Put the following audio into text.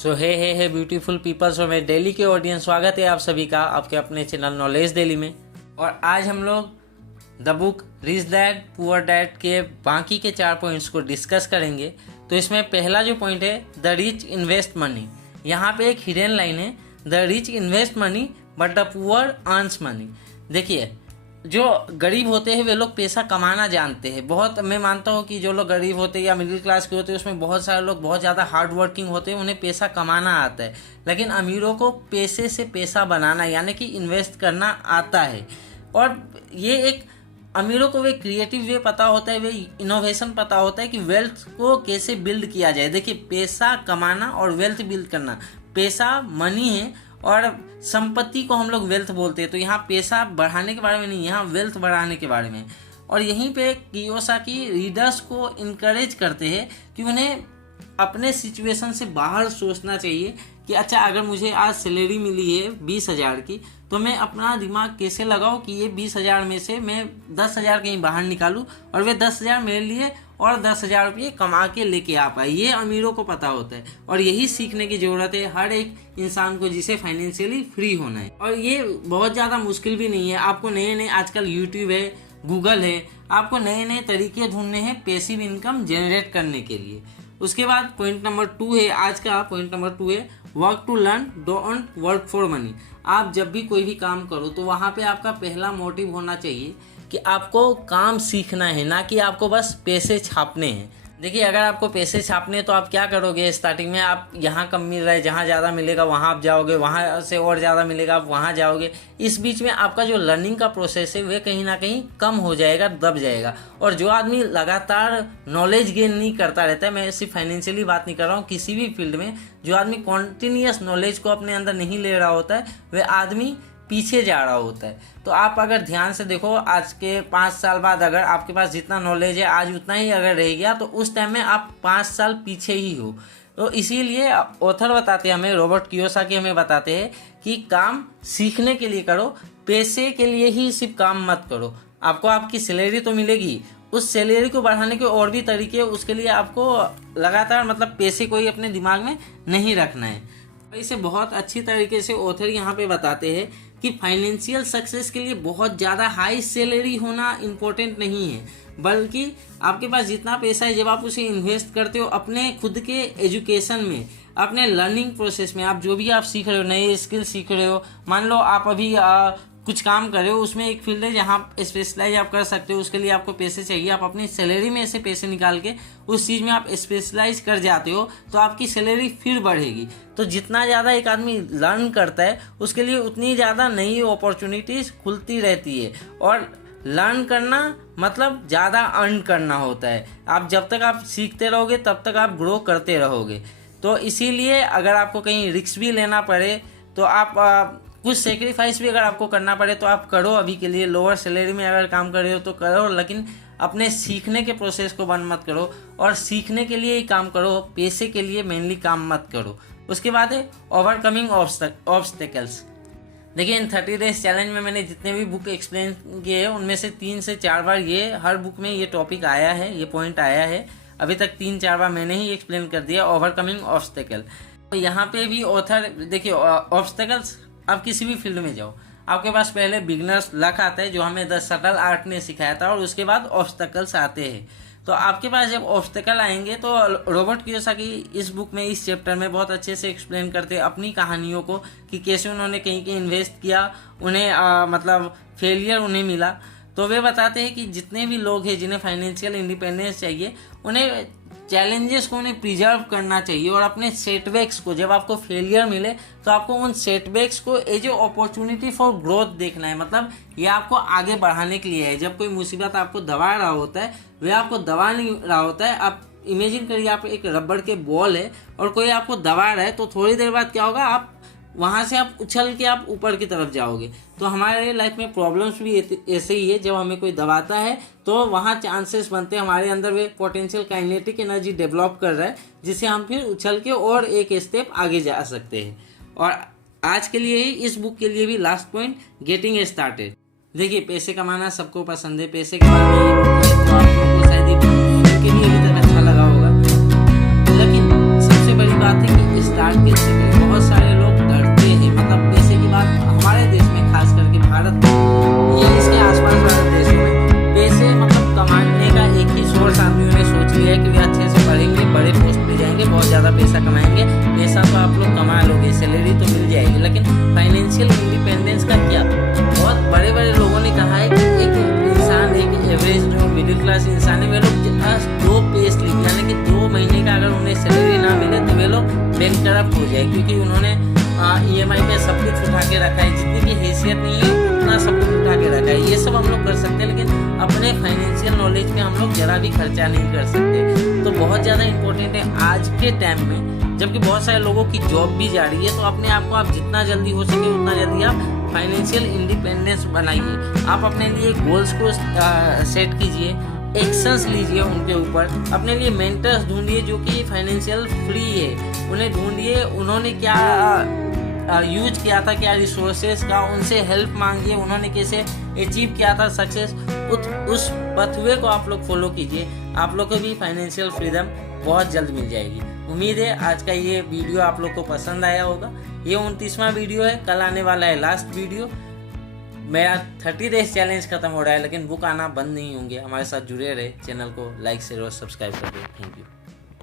सो हे beautiful peoples और मेरे daily के ऑडियंस, स्वागत है आप सभी का आपके अपने चैनल नॉलेज डेली में। और आज हम लोग the book rich dad poor dad के बाकी के 4 पॉइंट्स को डिस्कस करेंगे। तो इसमें पहला जो पॉइंट है द रिच इन्वेस्ट मनी। यहाँ पे एक हिडन लाइन है, the rich invest money but the poor earns money. देखिए, जो गरीब होते हैं वे लोग पैसा कमाना जानते हैं बहुत। मैं मानता हूँ कि जो लोग गरीब होते हैं या मिडिल क्लास के होते हैं उसमें बहुत सारे लोग बहुत ज़्यादा हार्ड वर्किंग होते हैं, उन्हें पैसा कमाना आता है। लेकिन अमीरों को पैसे से पैसा बनाना यानी कि इन्वेस्ट करना आता है। और ये एक अमीरों को वे क्रिएटिव वे पता होता है, वे इनोवेशन पता होता है कि वेल्थ को कैसे बिल्ड किया जाए। देखिए, पैसा कमाना और वेल्थ बिल्ड करना, पैसा मनी है और संपत्ति को हम लोग वेल्थ बोलते हैं। तो यहाँ पैसा बढ़ाने के बारे में नहीं, यहाँ वेल्थ बढ़ाने के बारे में। और यहीं पे कियोसाकी रीडर्स को इनकरेज करते हैं कि उन्हें अपने सिचुएशन से बाहर सोचना चाहिए कि अच्छा, अगर मुझे आज सैलरी मिली है 20,000 की, तो मैं अपना दिमाग कैसे लगाऊं कि ये 20,000 में से मैं 10,000 कहीं बाहर निकालूं और वे 10,000 मेरे लिए और 10,000 रुपये कमा के लेके आ पाए। ये अमीरों को पता होता है और यही सीखने की ज़रूरत है हर एक इंसान को जिसे फाइनेंशियली फ्री होना है। और ये बहुत ज़्यादा मुश्किल भी नहीं है। आपको नए नए आजकल यूट्यूब है, गूगल है, आपको नए नए तरीके ढूंढने हैं पैसिव इनकम जनरेट करने के लिए। उसके बाद पॉइंट नंबर 2 है, आज का पॉइंट नंबर 2 है work to learn, don't work for money. आप जब भी कोई भी काम करो तो वहाँ पे आपका पहला मोटिव होना चाहिए कि आपको काम सीखना है, ना कि आपको बस पैसे छापने हैं। देखिए, अगर आपको पैसे छापने हैं तो आप क्या करोगे, स्टार्टिंग में आप यहाँ कम मिल रहा है, जहाँ ज़्यादा मिलेगा वहाँ आप जाओगे, वहाँ से और ज़्यादा मिलेगा आप वहाँ जाओगे। इस बीच में आपका जो लर्निंग का प्रोसेस है वह कहीं ना कहीं कम हो जाएगा, दब जाएगा। और जो आदमी लगातार नॉलेज गेन नहीं करता रहता है, मैं सिर्फ फाइनेंशियली बात नहीं कर रहा हूँ, किसी भी फील्ड में जो आदमी कॉन्टिन्यूस नॉलेज को अपने अंदर नहीं ले रहा होता है वह आदमी पीछे जा रहा होता है। तो आप अगर ध्यान से देखो, आज के 5 साल बाद अगर आपके पास जितना नॉलेज है आज उतना ही अगर रह गया तो उस टाइम में आप 5 साल पीछे ही हो। तो इसीलिए ऑथर बताते हैं हमें, रॉबर्ट कियोसाकी हमें बताते हैं कि काम सीखने के लिए करो, पैसे के लिए ही सिर्फ काम मत करो। आपको आपकी सैलरी तो मिलेगी, उस सैलरी को बढ़ाने के और भी तरीके हैं, उसके लिए आपको लगातार मतलब पैसे को ही अपने दिमाग में नहीं रखना है। इसे बहुत अच्छी तरीके से ऑथर यहाँ पे बताते हैं कि फाइनेंशियल सक्सेस के लिए बहुत ज़्यादा हाई सैलरी होना इम्पोर्टेंट नहीं है, बल्कि आपके पास जितना पैसा है जब आप उसे इन्वेस्ट करते हो अपने खुद के एजुकेशन में, अपने लर्निंग प्रोसेस में, आप जो भी आप सीख रहे हो, नए स्किल सीख रहे हो। मान लो आप अभी कुछ काम कर रहे हो, उसमें एक फील्ड है जहाँ स्पेशलाइज आप कर सकते हो, उसके लिए आपको पैसे चाहिए, आप अपनी सैलरी में से पैसे निकाल के उस चीज़ में आप स्पेशलाइज कर जाते हो तो आपकी सैलरी फिर बढ़ेगी। तो जितना ज़्यादा एक आदमी लर्न करता है उसके लिए उतनी ज़्यादा नई अपॉर्चुनिटीज़ खुलती रहती है। और लर्न करना मतलब ज़्यादा अर्न करना होता है। आप जब तक आप सीखते रहोगे तब तक आप ग्रो करते रहोगे। तो इसीलिए अगर आपको कहीं रिस्क भी लेना पड़े तो आप कुछ सेक्रीफाइस भी अगर आपको करना पड़े तो आप करो। अभी के लिए लोअर सैलरी में अगर काम कर रहे हो तो करो, लेकिन अपने सीखने के प्रोसेस को बंद मत करो और सीखने के लिए ही काम करो, पैसे के लिए मेनली काम मत करो। उसके बाद है ओवरकमिंग ऑब्स्टेकल्स। देखिए, इन 30 डेज चैलेंज में मैंने जितने भी बुक एक्सप्लेन किए हैं उनमें से 3 से 4 बार ये हर बुक में ये टॉपिक आया है, ये पॉइंट आया है। अभी तक 3-4 बार मैंने ही एक्सप्लेन कर दिया ओवरकमिंग ऑब्स्टेकल। तो यहाँ पे भी ऑथर, देखिए, ऑब्स्टेकल्स आप किसी भी फील्ड में जाओ, आपके पास पहले बिगनर्स लक आता है जो हमें द सटल आर्ट ने सिखाया था, और उसके बाद ऑब्स्टेकल्स आते हैं। तो आपके पास जब ऑब्स्टेकल आएंगे तो रॉबर्ट कियोसाकी इस बुक में, इस चैप्टर में बहुत अच्छे से एक्सप्लेन करते हैं अपनी कहानियों को कि कैसे उन्होंने कहीं कहीं इन्वेस्ट किया, उन्हें मतलब फेलियर उन्हें मिला। तो वे बताते हैं कि जितने भी लोग हैं जिन्हें फाइनेंशियल इंडिपेंडेंस चाहिए, उन्हें चैलेंजेस को उन्हें प्रिजर्व करना चाहिए और अपने सेटबैक्स को, जब आपको फेलियर मिले तो आपको उन सेटबैक्स को as a opportunity for growth देखना है। मतलब ये आपको आगे बढ़ाने के लिए है। जब कोई मुसीबत आपको दबा रहा होता है वह आपको दबा नहीं रहा होता है। आप इमेजिन करिए, आप एक रबड़ के बॉल है और कोई आपको दबा रहा है, तो थोड़ी देर बाद क्या होगा, आप वहाँ से आप उछल के आप ऊपर की तरफ जाओगे। तो हमारे लाइफ में प्रॉब्लम्स भी ऐसे ही है, जब हमें कोई दबाता है तो वहाँ चांसेस बनते हैं हमारे अंदर वे पोटेंशियल काइनेटिक एनर्जी डेवलप कर रहा है, जिससे हम फिर उछल के और एक स्टेप आगे जा सकते हैं। और आज के लिए ही, इस बुक के लिए भी लास्ट पॉइंट, गेटिंग स्टार्टेड। देखिए, पैसे कमाना सबको पसंद है, पैसे के बारे में ये बुक है तो आप लोगों को शायद ये सुन के भी अभी तक अच्छा लगा होगा, लेकिन सबसे बड़ी बात है कि कार्ड के चक्कर में बहुत सारे लोग डरते हैं। मतलब पैसे की बात हमारे देश में, खास करके भारत में या इसके आसपास वाले देशों में पैसे मतलब कमाने का एक ही सोर्स आदमियों ने सोच लिया है कि वे अच्छे से पढ़ेंगे, बड़े पोस्ट पे जाएंगे, बहुत ज़्यादा पैसा कमाएंगे। पैसा तो आप लोग कमा लोगे, सैलरी तो मिल जाएगी, लेकिन फाइनेंशियल इंडिपेंडेंस का क्या? बहुत बड़े बड़े लोगों ने कहा है कि एक इंसान, एक एवरेज जो मिडिल क्लास इंसान है, वे लोग 2 पे स्लिप यानी कि 2 महीने का अगर उन्हें सैलरी ना मिले तो वे लोग बैंकरप्ट हो जाए, क्योंकि उन्होंने EMI पे सब कुछ उठा के रखा है। जितनी भी हैसियत नहीं है उतना सब कुछ उठा के रखा है। ये सब हम लोग कर सकते हैं, लेकिन अपने फाइनेंशियल नॉलेज पे हम लोग जरा भी खर्चा नहीं कर सकते। तो बहुत ज़्यादा इंपॉर्टेंट है आज के टाइम में, जबकि बहुत सारे लोगों की जॉब भी जा रही है। तो अपने आप को आप जितना जल्दी हो सके उतना जल्दी आप फाइनेंशियल इंडिपेंडेंस बनाइए। आप अपने लिए गोल्स को सेट कीजिए, एक्शंस लीजिए उनके ऊपर, अपने लिए मेंटर्स ढूंढिए जो कि फाइनेंशियल फ्री है, उन्हें ढूंढिए, उन्होंने क्या यूज किया था, क्या रिसोर्सेज का, उनसे हेल्प मांगिए, उन्होंने कैसे अचीव किया था सक्सेस, उस पथवे को आप लोग फॉलो कीजिए। आप लोग को भी फाइनेंशियल फ्रीडम बहुत जल्द मिल जाएगी। उम्मीद है आज का ये वीडियो आप लोग को पसंद आया होगा। ये 29वां वीडियो है, कल आने वाला है लास्ट वीडियो। मेरा 30 डेज चैलेंज खत्म हो रहा है, लेकिन बुक आना बंद नहीं होंगे। हमारे साथ जुड़े रहे, चैनल को लाइक शेयर और सब्सक्राइब कर दो। Thank you.